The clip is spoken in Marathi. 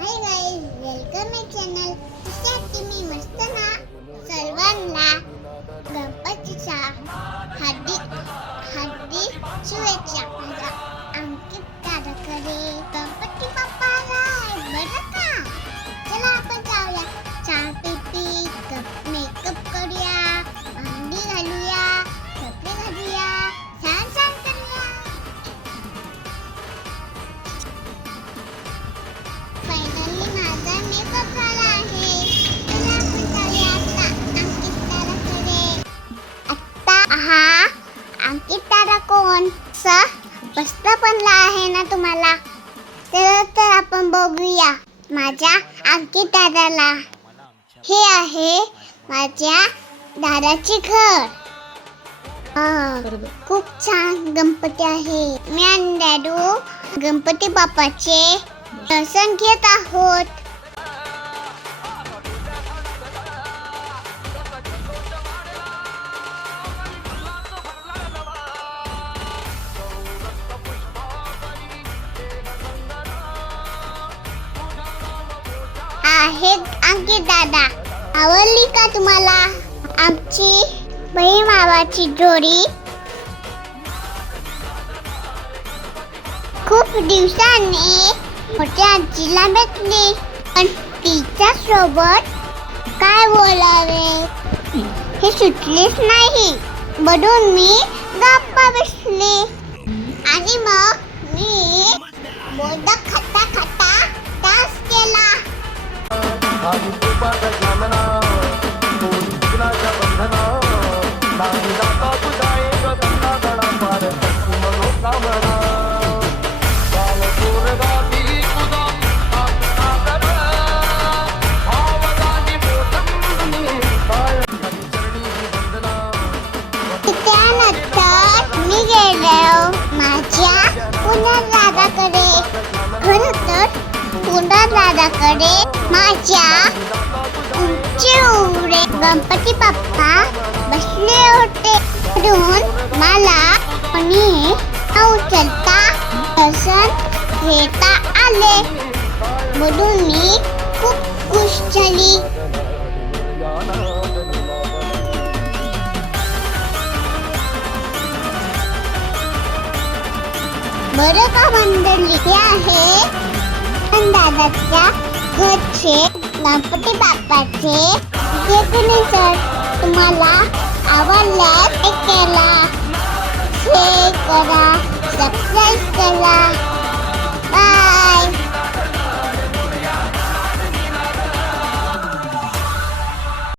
हाय गाईज, वेलकम माय चॅनल. कसे आहात तुम्ही? मस्त ना? सर्वांना गणपतीच्या हार्दिक हार्दिक शुभेच्छा. माझ्या अंकित दादाकडे गणपती बाप्पाला बरं का. चला आपण जाऊया, चहा पिपी, मेकअप करूया, भांडी घालूया, कपडे घालूया, छान छान करूया. फायनली माझा मेकअप झाला आहे. चला आपण जाऊया आता अंकित दादाकडे. आता हा अंकित दादा कोण बसता बनला आहे ना तुम्हाला. तर आपण बघूया माझ्या अंकित दादाला. हे आहे माझ्या दादाचे घर. खूप छान गणपती आहे. मी आणि दादू गणपती बाप्पाचे दर्शन घेत आहोत. आहेत अंकित दादा. आवडली का तुम्हाला आमची बहीण भावाची जोडी? खूप दिवसांनी मोठ्या आजीला भेटली, पण तिच्या सोबत काय बोलावे हे सुचलेच नाही. म्हणून मी गप्पा बसले आणि मग मी मोदक खाता खाता डान्स केला. त्यानंतर मी गेलो माझ्या पुन्हा दादाकडे. खरं तर पुन्हा दादाकडे माझ्या उंचे गणपती बाप्पा बसले होते. म्हणून मला कोणी उचलता दर्शन घेता आले. म्हणून मी खूप खुश झाली. बरं का मंडळी, हे आहे दादाच्या घरचे गणपती बाप्पाचे डेकोरेशन. तुम्हाला आवडल्यास लाईक करा, शेअर करा, सबस्क्राईब करा.